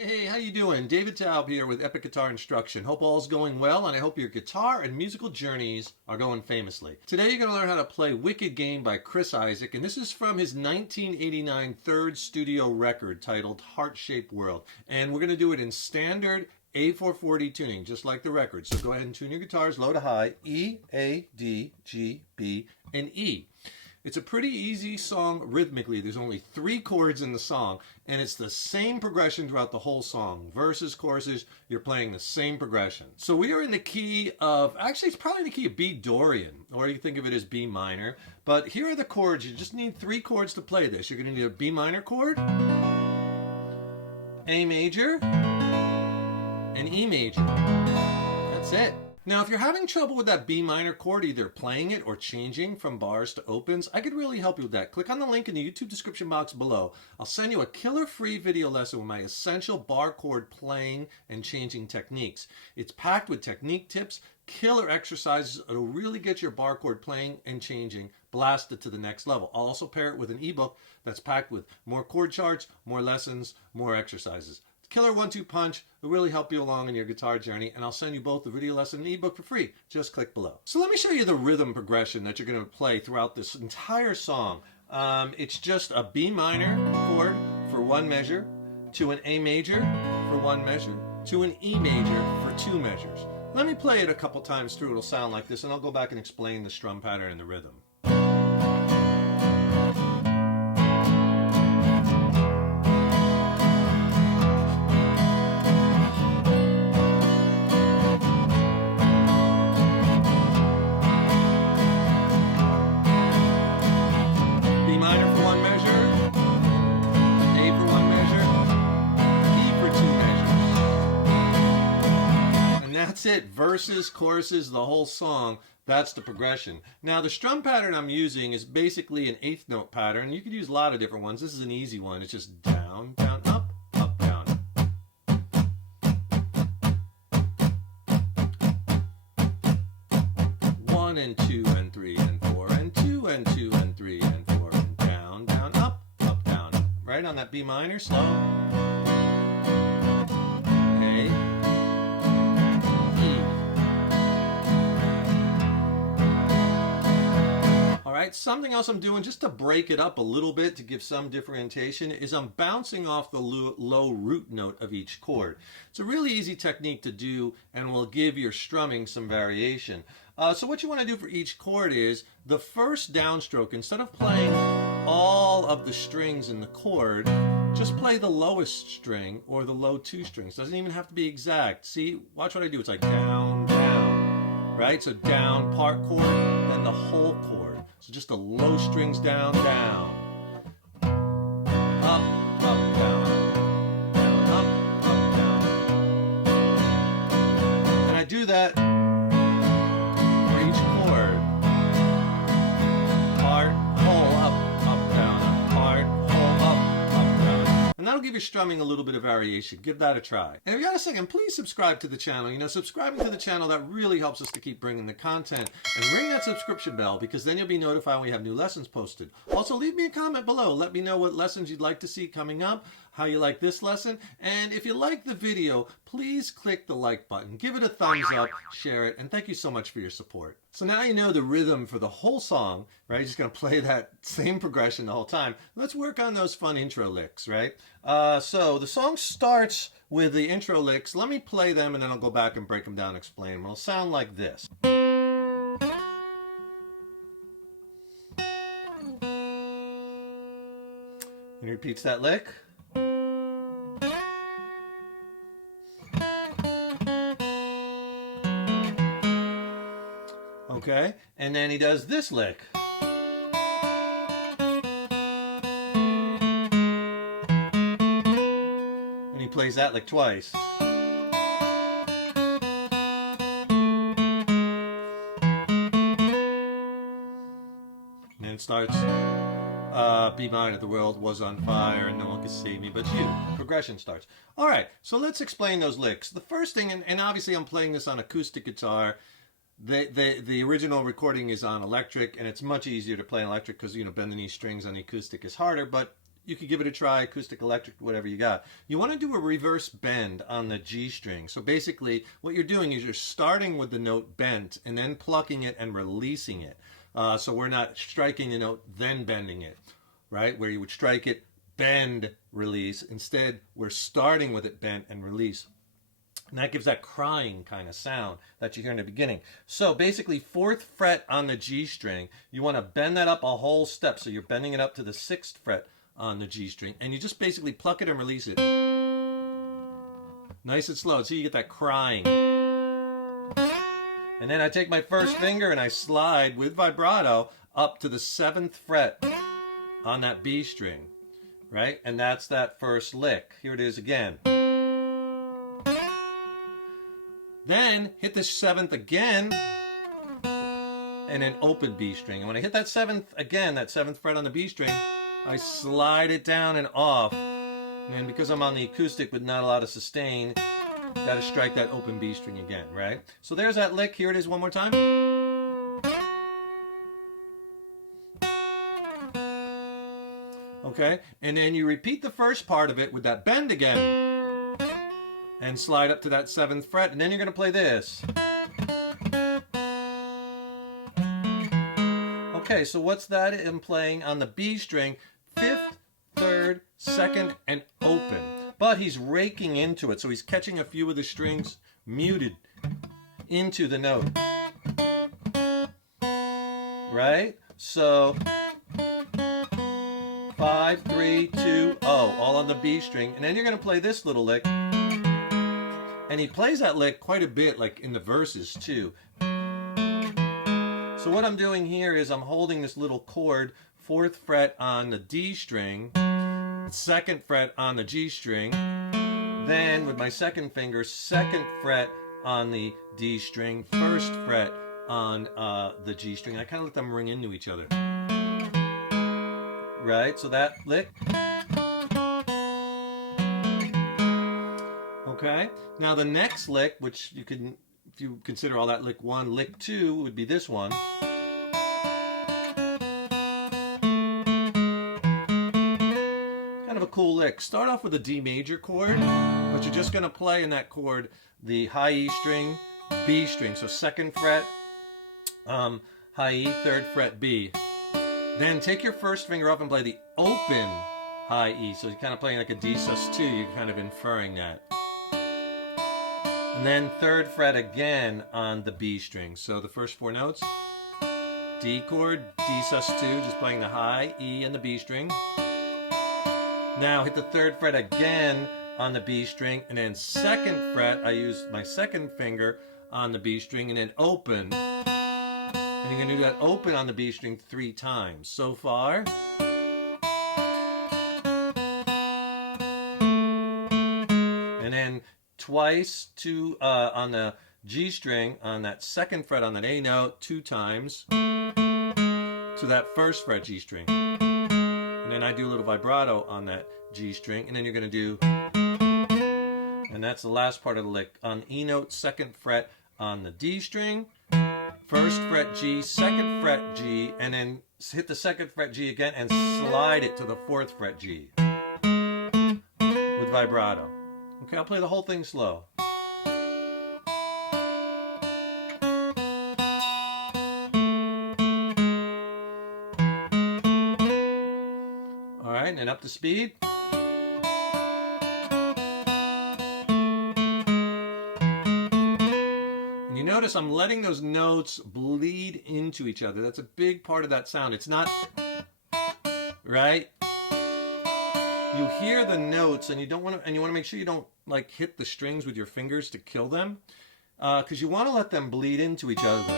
Hey, how you doing? David Taub here with Epic Guitar Instruction. Hope all's going well, and I hope your guitar and musical journeys are going famously. Today you're going to learn how to play Wicked Game by Isaak, and this is from his 1989 third studio record titled Heart-Shaped World. And we're going to do it in standard A440 tuning, just like the record. So go ahead and tune your guitars low to high, E, A, D, G, B, and E. It's a pretty easy song rhythmically. There's only 3 chords in the song, and it's the same progression throughout the whole song. Verses, choruses, you're playing the same progression. So we are in the key of, actually it's probably the key of B Dorian, or you think of it as B minor. But here are the chords. You just need 3 chords to play this. You're going to need a B minor chord, A major, and E major. That's it. Now, if you're having trouble with that B minor chord, either playing it or changing from bars to opens, I could really help you with that. Click on the link in the YouTube description box below. I'll send you a killer free video lesson with my essential bar chord playing and changing techniques. It's packed with technique tips, killer exercises. It'll really get your bar chord playing and changing blasted to the next level. I'll also pair it with an ebook that's packed with more chord charts, more lessons, more exercises. Killer 1-2 punch will really help you along in your guitar journey, and I'll send you both the video lesson and ebook for free. Just click below. So let me show you the rhythm progression that you're going to play throughout this entire song. It's just a B minor chord for 1 measure, to an A major for 1 measure, to an E major for 2 measures. Let me play it a couple times through. It'll sound like this, and I'll go back and explain the strum pattern and the rhythm. That's it. Verses, choruses, the whole song. That's the progression. Now, the strum pattern I'm using is basically an 8th note pattern. You could use a lot of different ones. This is an easy one. It's just down, down, up, down. 1 and 2 and 3 and 4 and 2 and 2 and 3 and 4 and down, down, up, down. Right on that B minor, slow. Something else I'm doing just to break it up a little bit to give some differentiation is I'm bouncing off the low root note of each chord. It's a really easy technique to do and will give your strumming some variation. So what you want to do for each chord is the first downstroke, instead of playing all of the strings in the chord, just play the lowest string or the low 2 strings. Doesn't even have to be exact. See, watch what I do. It's like down, down, right? So down, part chord, then the whole chord. So just the low strings down, down. Up, down. Down, up, down. And I do that for each chord. Part, whole, up, down. Part, whole, up, down. And that'll give your strumming a little bit of variation. Give that a try. And if you got a second, please subscribe to the channel. You know, subscribing to the channel, that really helps us to keep bringing the content. And ring that subscription bell, because then you'll be notified when we have new lessons posted. Also, leave me a comment below. Let me know what lessons you'd like to see coming up, how you like this lesson. And if you like the video, please click the like button. Give it a thumbs up, share it, and thank you so much for your support. So now you know the rhythm for the whole song, right? You're just going to play that same progression the whole time. Let's work on those fun intro licks, right? So the song starts with the intro licks. Let me play them, and then I'll go back and break them down and explain them. It'll sound like this. And he repeats that lick. Okay, and then he does this lick. And he plays that lick twice. And then it starts B minor, the world was on fire and no one could see me but you. Progression starts. All right, so let's explain those licks. The first thing, and obviously I'm playing this on acoustic guitar. The original recording is on electric, and it's much easier to play on electric because, you know, bending these strings on the acoustic is harder, but you could give it a try, acoustic, electric, whatever you got. You want to do a reverse bend on the G string. So basically what you're doing is you're starting with the note bent and then plucking it and releasing it. So we're not striking the note, then bending it, right? Where you would strike it, bend, release. Instead, we're starting with it bent and release. And that gives that crying kind of sound that you hear in the beginning. So basically, 4th fret on the G string, you want to bend that up a whole step. So you're bending it up to the 6th fret on the G string. And you just basically pluck it and release it. Nice and slow. So you get that crying. And then I take my first finger and I slide with vibrato up to the 7th fret on that B string. Right? And that's that first lick. Here it is again. Then hit the 7th again and then open B string. And when I hit that 7th again, that 7th fret on the B string, I slide it down and off. And because I'm on the acoustic with not a lot of sustain, got to strike that open B string again, right? So there's that lick. Here it is one more time. Okay, and then you repeat the first part of it with that bend again. And slide up to that 7th fret, and then you're going to play this. Okay, so what's that in playing on the B string? 5th, 3rd, 2nd, and open. But he's raking into it, so he's catching a few of the strings muted into the note. Right? So 5, 3, 2, all on the B string. And then you're going to play this little lick. And he plays that lick quite a bit, like in the verses too. So what I'm doing here is I'm holding this little chord, 4th fret on the D string, 2nd fret on the G string, then with my 2nd finger, 2nd fret on the D string, 1st fret on the G string. I kind of let them ring into each other. Right, so that lick. Okay, now the next lick, which you can, if you consider all that lick 1, lick 2 would be this one. Kind of a cool lick. Start off with a D major chord, but you're just going to play in that chord the high E string, B string. So 2nd fret, high E, 3rd fret B. Then take your first finger off and play the open high E. So you're kind of playing like a D sus2, you're kind of inferring that. And then 3rd fret again on the B string. So the first 4 notes, D chord, D sus2, just playing the high, E and the B string. Now hit the 3rd fret again on the B string, and then 2nd fret, I use my 2nd finger on the B string, and then open. And you're going to do that open on the B string 3 times. So far. And then twice on the G string on that 2nd fret on that A note, 2 times to that 1st fret G string. And then I do a little vibrato on that G string, and then you're going to do, and that's the last part of the lick, on E note, 2nd fret on the D string, 1st fret G, 2nd fret G, and then hit the 2nd fret G again and slide it to the 4th fret G with vibrato. Okay, I'll play the whole thing slow. All right, and then up to speed. And you notice I'm letting those notes bleed into each other. That's a big part of that sound. It's not, right? You hear the notes, and you don't want to, and you want to make sure you don't like hit the strings with your fingers to kill them, because you want to let them bleed into each other.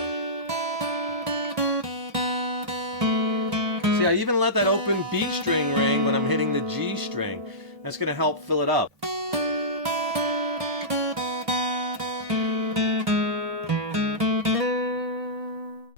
See, I even let that open B string ring when I'm hitting the G string. That's going to help fill it up.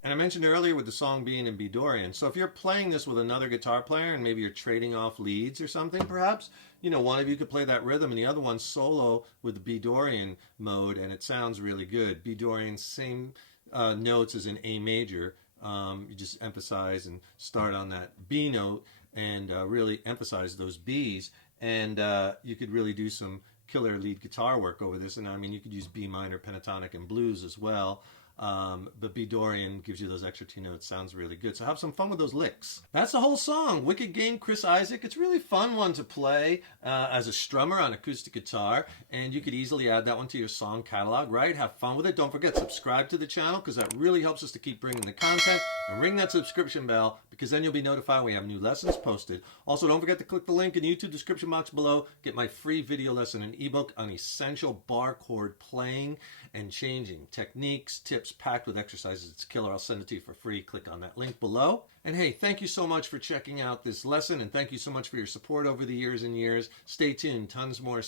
I mentioned earlier with the song being in B Dorian. So if you're playing this with another guitar player and maybe you're trading off leads or something, perhaps, you know, one of you could play that rhythm and the other one solo with the B Dorian mode, and it sounds really good. B Dorian, same notes as in A major. You just emphasize and start on that B note and really emphasize those Bs. And you could really do some killer lead guitar work over this. And I mean, you could use B minor, pentatonic, and blues as well. But B Dorian gives you those extra 2 notes. Sounds really good. So have some fun with those licks. That's the whole song. Wicked game, Chris Isaak. It's a really fun one to play as a strummer on acoustic guitar. And you could easily add that one to your song catalog, right? Have fun with it. Don't forget, subscribe to the channel because that really helps us to keep bringing the content. And ring that subscription bell because then you'll be notified when we have new lessons posted. Also, don't forget to click the link in the YouTube description box below. Get my free video lesson and ebook on essential bar chord playing and changing techniques, tips packed with exercises. It's killer. I'll send it to you for free. Click on that link below. And hey, thank you so much for checking out this lesson, and thank you so much for your support over the years and years. Stay tuned. Tons more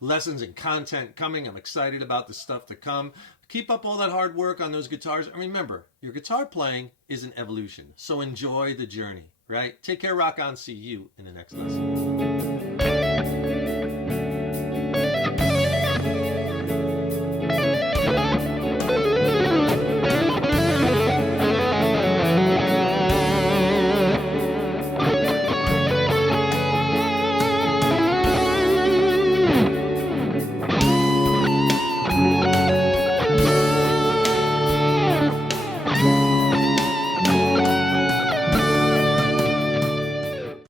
lessons and content coming. I'm excited about the stuff to come. Keep up all that hard work on those guitars. And remember, your guitar playing is an evolution. So enjoy the journey, right? Take care, rock on. See you in the next lesson.